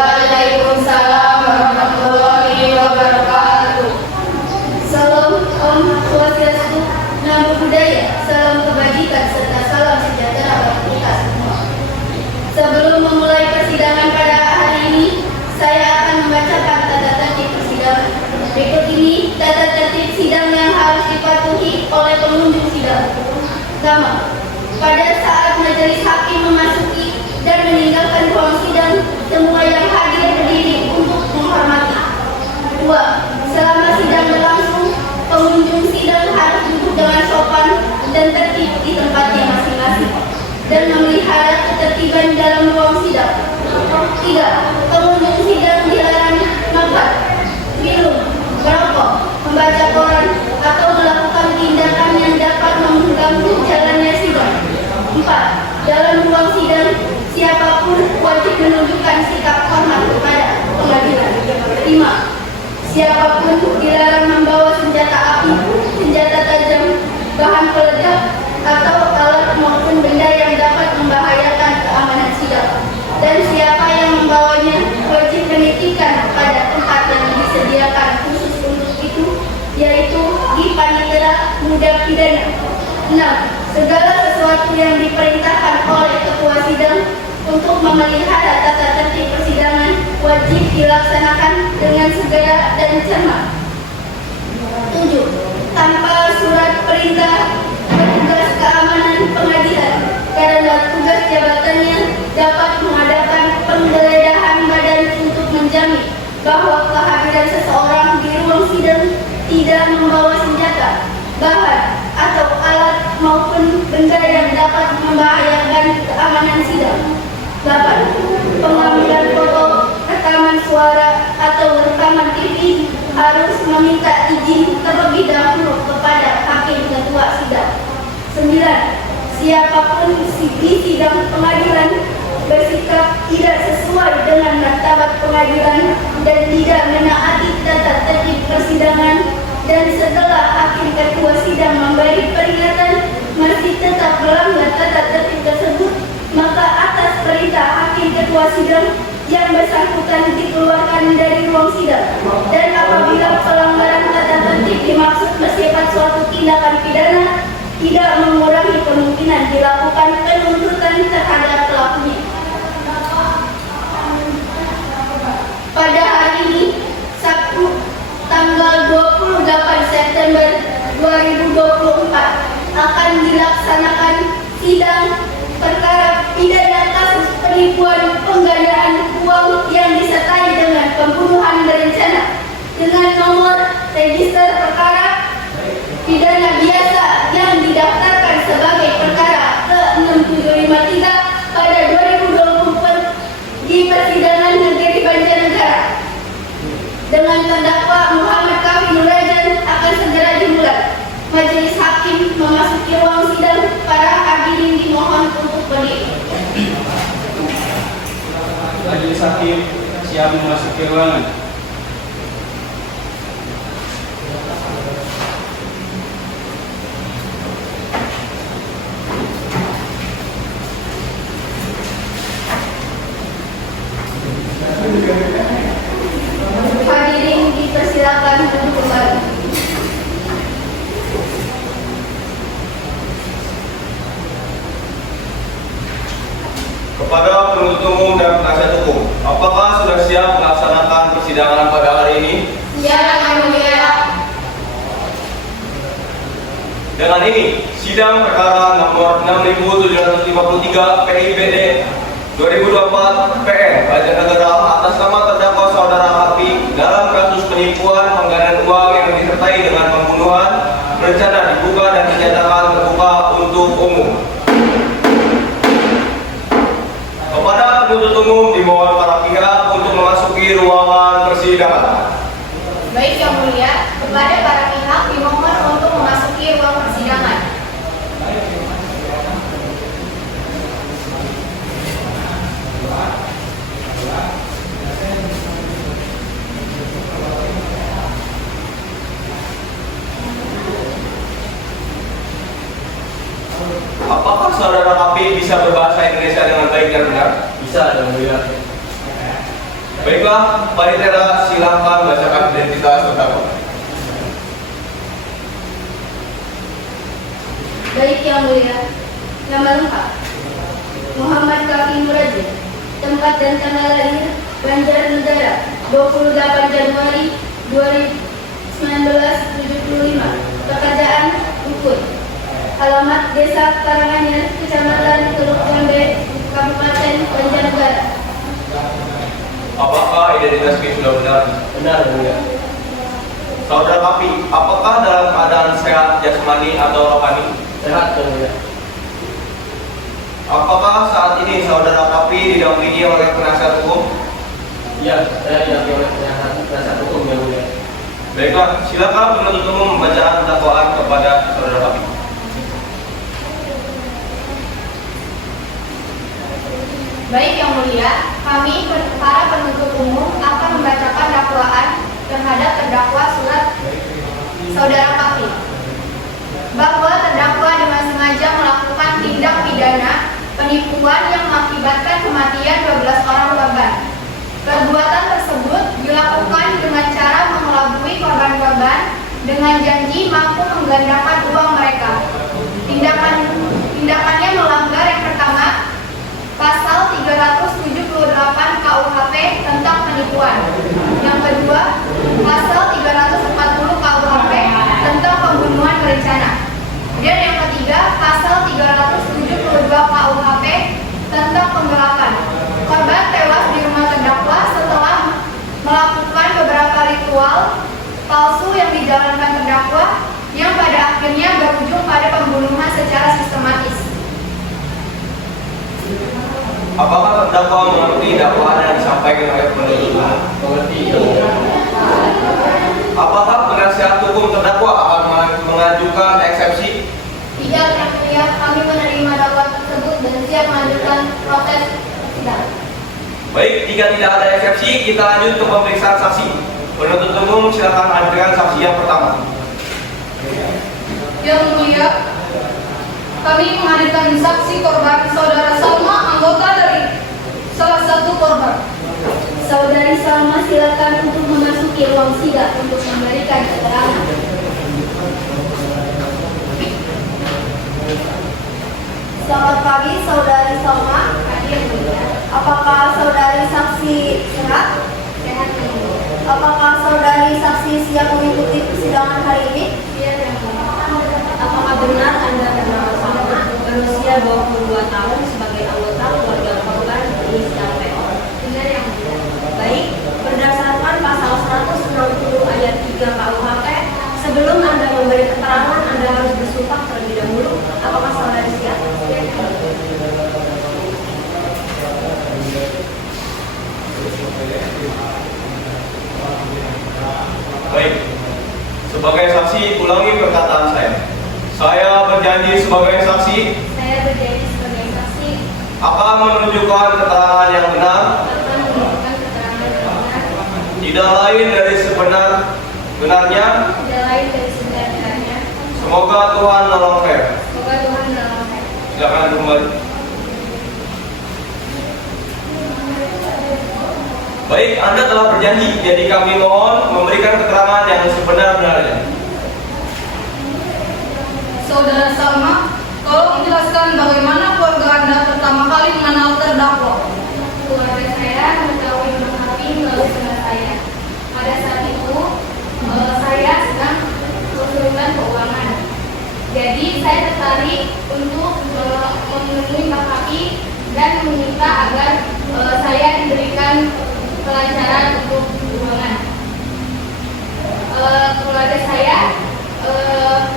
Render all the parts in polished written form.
Waalaikumsalam warahmatullahi wabarakatuh. Salam Om Swastiastu, Namo Buddhaya, salam kebajikan serta salam sejahtera bagi kita semua. Sebelum memulai persidangan pada hari ini, saya akan membacakan tata tertib persidangan. Berikut ini tata tertib sidang yang harus dipatuhi oleh pengunjung sidang. Pertama, pada saat majelis hakim memasuki dan meninggalkan ruang sidang, semua yang hadir berdiri untuk menghormati. 2. Selama sidang berlangsung, pengunjung sidang harus duduk dengan sopan dan tertib di tempatnya masing-masing dan memelihara ketertiban dalam ruang sidang. 3. Pengunjung sidang dilarang makan, minum, merokok, membaca koran, atau melakukan tindakan yang dapat mengganggu jalannya sidang. 4. Dalam ruang sidang, siapapun wajib menunjukkan sikap hormat kepada pengadilan. 5. Siapapun dilarang membawa senjata api, senjata tajam, bahan peledak, atau alat maupun benda yang dapat membahayakan keamanan sidang. Dan siapa yang membawanya wajib menitipkan pada tempat yang disediakan khusus untuk itu, yaitu di panitera budak pidana. 6. Segala sesuatu yang diperintahkan oleh ketua sidang untuk memelihara tata tertib persidangan wajib dilaksanakan dengan segera dan cermat. 7. Tanpa surat perintah petugas keamanan pengadilan karena tugas jabatannya dapat mengadakan penggeledahan badan untuk menjamin bahwa kehadiran seseorang di ruang sidang tidak membawa senjata, bahan, atau alat maupun benda yang dapat membahayakan keamanan sidang. 8. Pengambilan foto, rekaman suara, atau rekaman TV harus meminta izin terlebih dahulu kepada hakim ketua sidang. 9. Siapapun di sidang pengadilan bersikap tidak sesuai dengan martabat pengadilan dan tidak menaati tata tertib persidangan, dan setelah hakim ketua sidang memberi peringatan masih tetap melanggar tata tertib tersebut, maka atas perintah hakim ketua sidang yang bersangkutan dikeluarkan dari ruang sidang. Dan apabila pelanggaran tata tertib dimaksud bersifat suatu tindakan pidana, tidak mengurangi kemungkinan dilakukan penuntutan terhadap pelakunya. Pada hari ini, Sabtu, tanggal 28 September 2024, akan dilaksanakan sidang perkara pidana kasus penipuan penggandaan uang yang disertai dengan pembunuhan berencana dengan nomor register perkara pidana biasa yang didaftarkan sebagai perkara ke-6753 pada 2024 di persidangan negeri Banjarnegara. Dengan terdakwa Muhammad Kafi Nurajan akan segera dimulai. Majelis hakim memasuki ruang sidang. Para hadirin dimohon untuk berdiri. Majelis hakim siap memasuki ruangan. Hadirin dipersilakan duduk kembali. Kepada penuntut umum dan penasihat hukum, apakah sudah siap melaksanakan persidangan pada hari ini? Ya, Yang Mulia. Dengan ini, sidang perkara nomor 6753 PIPD 2024 PN Banjarnegara atas nama terdakwa saudara Hafi dalam kasus penipuan penggandaan uang yang disertai dengan pembunuhan berencana dibuka dan dinyatakan terbuka untuk umum. Kepada penuntut umum dimohon para pihak untuk memasuki ruangan persidangan. Baik Yang Mulia, kepada para pihak dimohon untuk memasuki ruang persidangan. Apakah saudara Hafi bisa berbahasa Indonesia dengan baik dan benar? Bisa, Yang Mulia. Baiklah, Panitera silakan bacakan identitas terdakwa. Baik Yang Mulia, nama lengkap Muhammad Kafi Murajin, tempat dan tanggal lahir Banjarnegara 28 Januari 1975, pekerjaan dukun, alamat Desa Karanganyar, Kecamatan Teluk Jambe, Kabupaten Banjarnegara. Apakah identitas ini sudah benar? Benar, Yang Mulia. Saudara Kapi, apakah dalam keadaan sehat jasmani atau rohani? Sehat, Yang Mulia. Apakah saat ini saudara Kapi didampingi oleh penasihat hukum? Iya, saya didampingi oleh penasihat hukum, Yang Mulia. Baiklah, silakan penuntut umum membacakan dakwaan kepada saudara Kapi. Baik Yang Mulia, kami para penuntut umum akan membacakan dakwaan terhadap terdakwa surat saudara Kafi bahwa terdakwa dengan sengaja melakukan tindak pidana penipuan yang mengakibatkan kematian 12 orang korban. Perbuatan tersebut dilakukan dengan cara mengelabui korban-korban dengan janji mampu menggandakan uang mereka. Tindakannya melanggar yang pertama, Pasal 378 KUHP tentang penipuan. Yang kedua, Pasal 340 KUHP tentang pembunuhan berencana. Dan yang ketiga, Pasal 372 KUHP tentang penggelapan. Korban tewas di rumah terdakwa setelah melakukan beberapa ritual palsu yang dijalankan terdakwa yang pada akhirnya berujung pada pembunuhan secara sistematis. Apakah terdakwa mengerti dakwaan yang disampaikan oleh penuntut umum? Mengerti, Yang Mulia. Apakah penasihat hukum terdakwa akan mengajukan eksepsi? Tidak, Yang Mulia, kami menerima dakwaan tersebut dan siap melanjutkan proses sidang. Baik, jika tidak ada eksepsi, kita lanjut ke pemeriksaan saksi. Penuntut umum silakan hadirkan saksi yang pertama. Yang Mulia, kami menghadirkan saksi korban saudara Salma, anggota dari salah satu korban. Saudari Salma, silakan untuk memasuki ruang sidang untuk memberikan keterangan. Selamat pagi, saudari Salma. Hadir, Mulia. Apakah saudari saksi sehat? Sehat, Mulia. Apakah saudari saksi siap mengikuti persidangan hari ini? Iya, Yang Mulia. Apakah benar Anda bernama Salma, berusia 22 tahun, sebagai anggota keluarga korban inisial PO? Benar, Yang Mulia. Baik, berdasarkan pasal 160 ayat 3 KUHP, sebelum Anda memberi keterangan, Anda harus bersumpah terlebih dahulu. Apakah saudari siap? Baik, sebagai saksi, ulangi perkataan saya. Saya berjanji sebagai saksi Saya berjanji sebagai saksi akan menunjukkan keterangan yang benar, akan memberikan keterangan yang benar, tidak lain dari sebenar-benarnya. tidak lain dari sebenarnya. Semoga Tuhan nolong fair. Semoga Tuhan menolong saya. Silakan kembali. Baik, Anda telah berjanji, jadi kami mohon memberikan keterangan yang sebenar-benarnya. Saudara Salma, tolong jelaskan bagaimana keluarga Anda pertama kali mengenal terdakwa. Keluarga saya mengetahui Kafi melalui saudara saya. Pada saat itu, saya sedang kesulitan keuangan. Jadi saya tertarik untuk menemui Pak Kafi dan meminta agar saya diberikan kelancaran untuk keuangan. Keluarga saya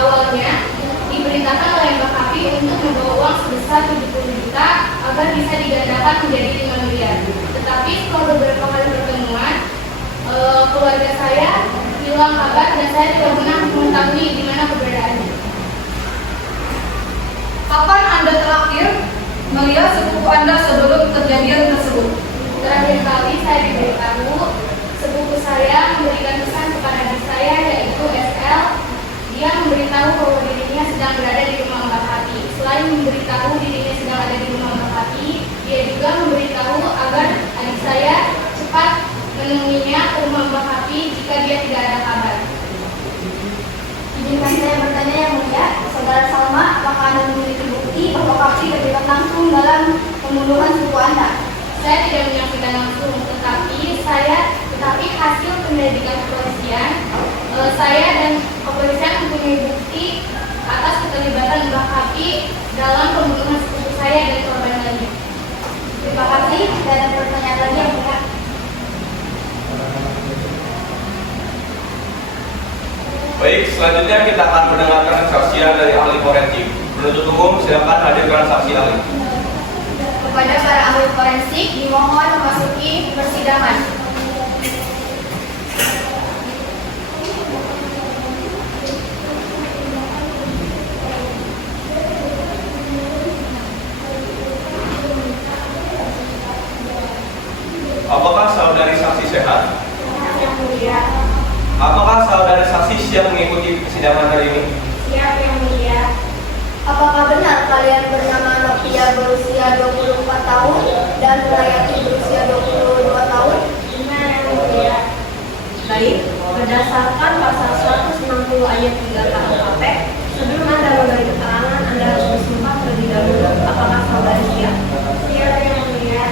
awalnya diperintahkan oleh Mbak Kafi untuk membawa uang sebesar 70 juta agar bisa digandakan menjadi 5 miliar. Tetapi setelah beberapa kali pertemuan, keluarga saya hilang kabar dan saya tidak pernah mengetahui di mana keberadaannya. Kapan Anda terakhir melihat sepupu Anda sebelum kejadian tersebut? Terakhir kali saya diberitahu, sepupu saya memberikan pesan kepada adik saya yaitu SL. Dia memberitahu bahwa dirinya sedang berada di rumah Mbak Hati. Selain memberitahu dirinya sedang ada di rumah Mbak Hati, dia juga memberitahu agar adik saya cepat dalam pembunuhan suku Anda. Saya tidak menyaksikan langsung, tetapi hasil penyelidikan kepolisian, saya dan kepolisian mempunyai bukti atas keterlibatan Mbah Kapi dalam pembunuhan sepupu saya dan korban lainnya. Terima kasih. Dan ada pertanyaan lagi yang mulia. Baik, selanjutnya kita akan mendengarkan kesaksian dari ahli forensik. Penuntut umum, silakan hadirkan saksi ahli. Kepada para ahli forensik dimohon memasuki persidangan. Apakah saudari saksi sehat? Yang mulia, Apakah saudari saksi siap mengikuti persidangan hari ini? siap yang mulia. Apakah benar kalian bernama Novia berusia 24 tahun dan Nurayati berusia 22 tahun? Benar yang mulia. Baik, berdasarkan pasal 160 ayat 3 KUHP, sebelum Anda memberi keterangan, Anda harus bersumpah terlebih dahulu. Apakah saudari siap? Siap yang mulia.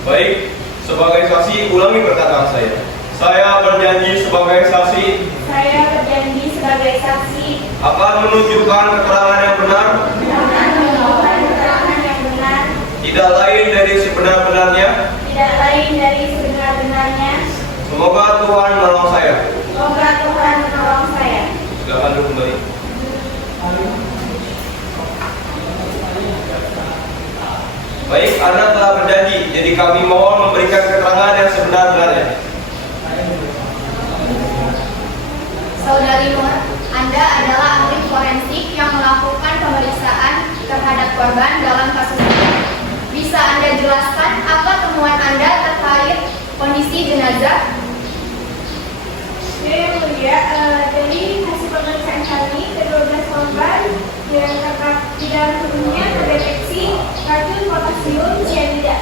Baik, sebagai saksi ulangi perkataan saya. Saya berjanji sebagai saksi Saya berjanji sebagai saksi akan menunjukkan keterangan yang benar, akan menunjukkan keterangan yang benar, tidak lain dari sebenar-benarnya. tidak lain dari sebenar-benarnya. Semoga Tuhan menolong saya. Semoga Tuhan menolong saya. Silakan duduk kembali. Baik, Anda telah berjanji, jadi kami mohon memberikan keterangan yang sebenar-benarnya. Saudari Nur, Anda adalah ahli forensik yang melakukan pemeriksaan terhadap korban dalam kasus ini. Bisa Anda jelaskan apa temuan Anda terkait kondisi jenazah? Yang mulia, dari hasil pemeriksaan kami, ke-12 korban yang di dalam tubuhnya terdeteksi racun potasium cyanida.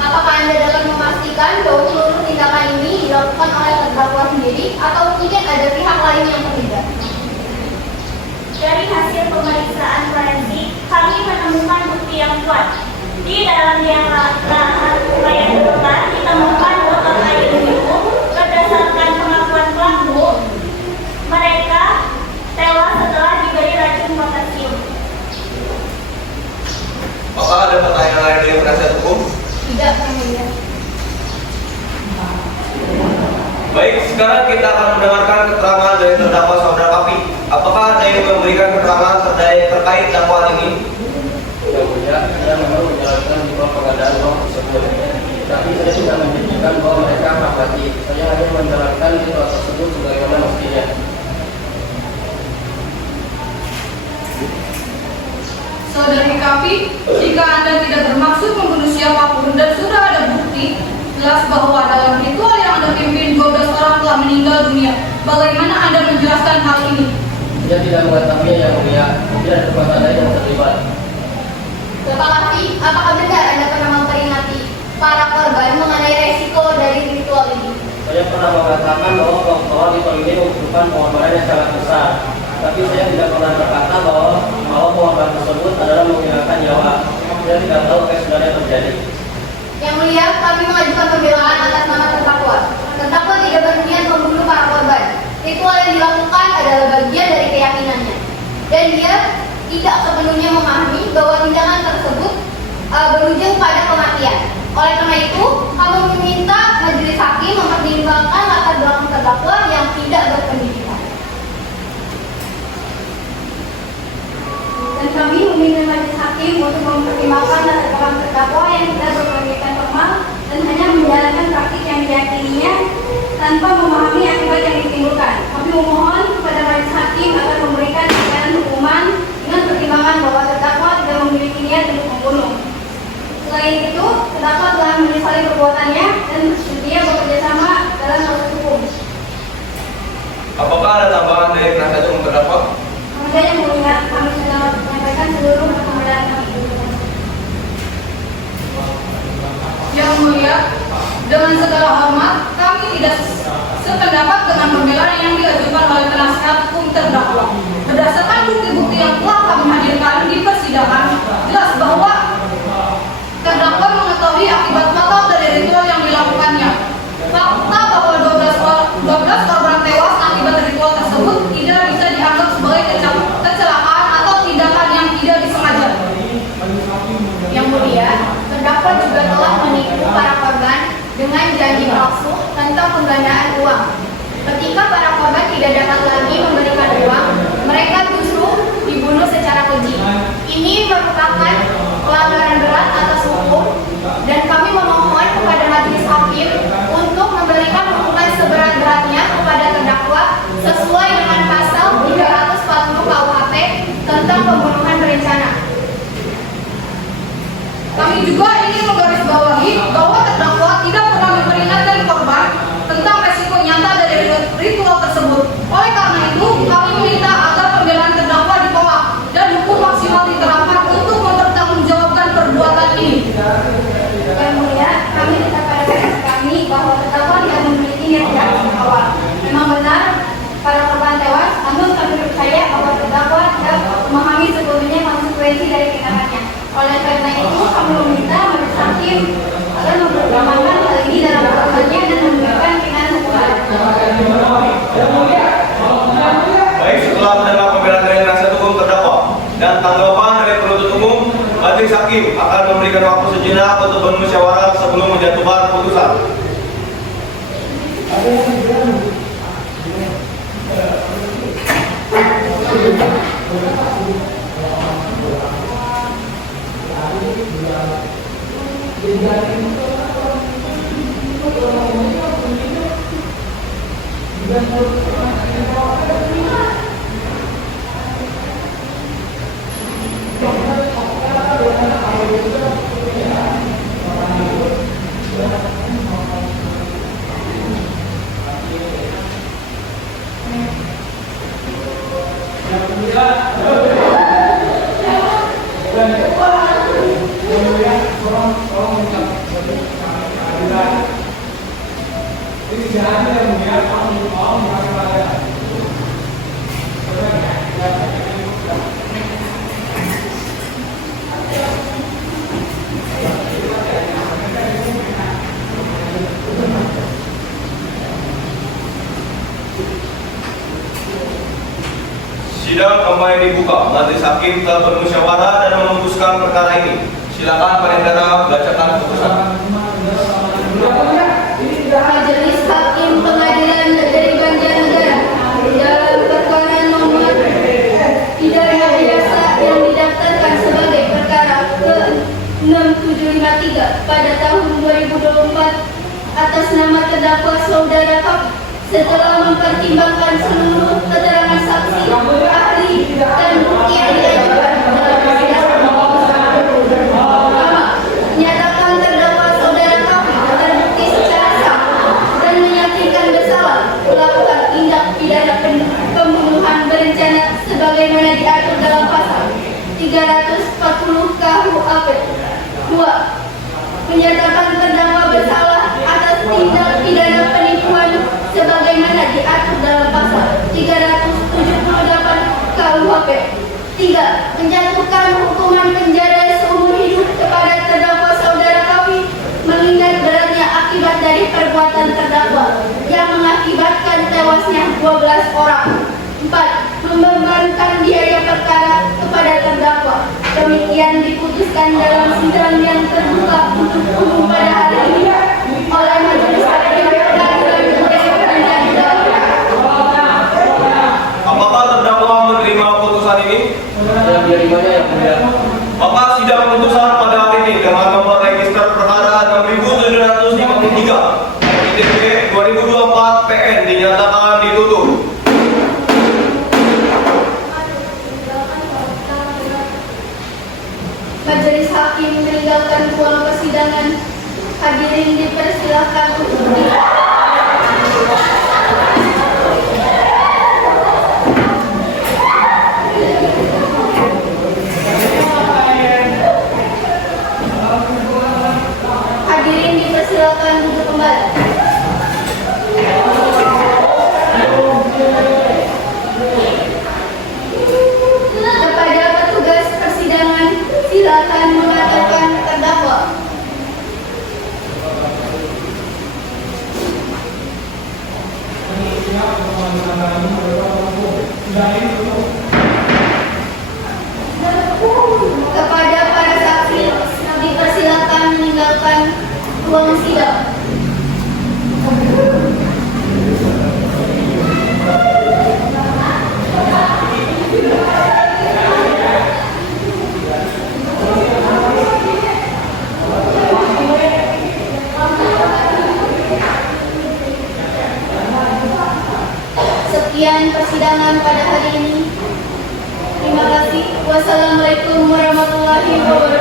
Apakah Anda dapat memastikan bahwa seluruh tindakan ini dilakukan oleh terdakwa sendiri atau mungkin ada pihak lain yang terlibat? Dari hasil pemeriksaan forensik, kami menemukan bukti yang kuat. Di dalam liang lahat mayat korban ditemukan botol air minum. Berdasarkan pengakuan pelaku, mereka tewas setelah diberi racun potasium. Apakah ada pertanyaan lain dari penasihat hukum? Tidak, Yang Mulia. Baik, sekarang kita akan mendengarkan keterangan dari terdakwa saudara Kapi. Apakah ada yang memberikan keterangan terkait dakwaan ini? Yang mulia, saya memang menjalankan di bawah pengadaan uang tersebut. Tapi saya tidak menjanjikan bahwa mereka mengabdi. Saya hanya menjalankan ritual tersebut sebagaimana mestinya. Saudari Kapi, jika Anda tidak bermaksud membunuh siapapun dan sudah ada bukti jelas bahwa dalam ritual yang Anda pimpin 12 orang telah meninggal dunia, bagaimana Anda menjelaskan hal ini? Dia tidak mengetahui yang mulia. Tidak ada perbuatan lain yang terlibat. Bapak Kapi, apakah benar Anda pernah memperingati para korban mengenai resiko dari ritual ini? Saya pernah mengatakan bahwa ritual ini membutuhkan pengorbanan yang sangat besar. Tapi saya tidak pernah berkata bahwa pengorbanan tersebut adalah menghilangkan nyawa. Saya tidak tahu apa yang sebenarnya terjadi. Yang Mulia, kami mengajukan pembelaan atas nama terdakwa. Terdakwa tidak berniat membunuh para korban. Ritual yang dilakukan adalah bagian dari keyakinannya. Dan dia tidak sepenuhnya memahami bahwa tindakan tersebut berujung pada kematian. Oleh karena itu, kami meminta majelis hakim mempertimbangkan latar belakang terdakwa yang tidak berpendidikan. Dan kami meminta majelis hakim untuk mempertimbangkan latar belakang terdakwa yang tidak berpendidikan formal dan hanya menjalankan praktik yang diyakininya tanpa memahami akibat yang ditimbulkan. Kami memohon kepada majelis hakim agar memberikan pidana hukuman dengan pertimbangan bahwa terdakwa tidak memiliki niat untuk membunuh. Selain itu, terdakwa telah menyesali perbuatannya dan bersedia bekerja sama dalam proses hukum. Apakah ada tambahan dari penasihat hukum terdakwa? Kemudian yang mulia, kami sudah menyampaikan seluruh pembelaan kami. Yang Mulia, Dengan segala hormat, kami tidak sependapat dengan pembelaan yang diajukan oleh penasihat hukum terdakwa. Berdasarkan bukti-bukti yang telah kami hadirkan di persidangan, jelas bahwa terdakwa mengetahui akibat fatal dari ritual yang dilakukannya. Fakta bahwa 12 korban tewas akibat ritual tersebut tidak bisa dianggap sebagai kecelakaan atau tindakan yang tidak disengaja. Yang mulia, terdakwa juga telah menipu para korban dengan janji palsu tentang penggandaan uang. Ketika para korban tidak dapat lagi memberikan uang, mereka justru dibunuh secara keji. Ini merupakan pelanggaran berat atas hukum dan kami memohon kepada majelis hakim untuk memberikan hukuman seberat-beratnya kepada terdakwa sesuai dengan pasal 340 KUHP tentang pembunuhan berencana. Kami juga ingin menggarisbawahi bahwa terdakwa tidak pernah memperingatkan korban tentang resiko nyata dari ritual tersebut. Oleh karena itu, kami meminta agar pembelaan terdakwa ditolak dan hukum maksimal diterapkan untuk mempertanggungjawabkan perbuatan ini. Yang mulia, kami minta pada pihak kami bahwa terdakwa tidak memiliki niat jahat di awal. Memang benar para korban tewas, namun kami percaya bahwa terdakwa tidak memahami sebelumnya konsekuensi dari tindakannya. Oleh karena itu, kami meminta majelis hakim agar mempertimbangkan hal ini dalam putusannya dan memberikan pidana hukuman. Baik, setelah mendengar pembelaan dari penasihat hukum terdakwa dan tanggapan dari penuntut umum, majelis hakim akan memberikan waktu sejenak untuk bermusyawarah sebelum menjatuhkan putusan. Sidang kembali dibuka. Majelis hakim telah bermusyawarah dan memutuskan perkara ini. Silakan pengendara bacakan putusan. Majelis Hakim Pengadilan Negeri Banjarnegara dalam perkara nomor pidana biasa yang didaftarkan sebagai perkara ke-6753 pada tahun 2024 atas nama terdakwa saudara Kap, setelah mempertimbangkan seluruh keterangan saksi, ahli, dan bukti yang diajukan dalam persidangan. Pertama, menyatakan terdakwa saudara Kap terbukti secara sah dan meyakinkan bersalah melakukan tindak pidana pembunuhan berencana sebagaimana diatur dalam pasal 340 KUHP. 2. Menyatakan terdakwa bersalah atas tindak pidana penipuan sebagaimana diatur dalam pasal 378 KUHP. 3. Menjatuhkan hukuman penjara seumur hidup kepada terdakwa saudara Kavi mengingat beratnya akibat dari perbuatan terdakwa yang mengakibatkan tewasnya 12 orang. 4. Membebankan biaya perkara kepada terdakwa. Demikian diputuskan dalam sidang yang terbuka untuk umum pada hari ini oleh Majelis Hakim Pengadilan Negeri Banjarnegara. Apakah terdakwa menerima putusan ini? Sudah menerimanya yang mulia. Maka sidang putusan pada hari ini dengan nomor register perkara 6753 ITB 2024 PN dinyatakan ditutup. Majelis Hakim meninggalkan ruang persidangan. Hadirin dipersilakan untuk berdiri. Hadirin dipersilakan untuk kembali. Kepada para saksi dipersilakan meninggalkan ruang sidang. Sekian persidangan pada hari ini. Terima kasih. Wassalamualaikum warahmatullahi wabarakatuh.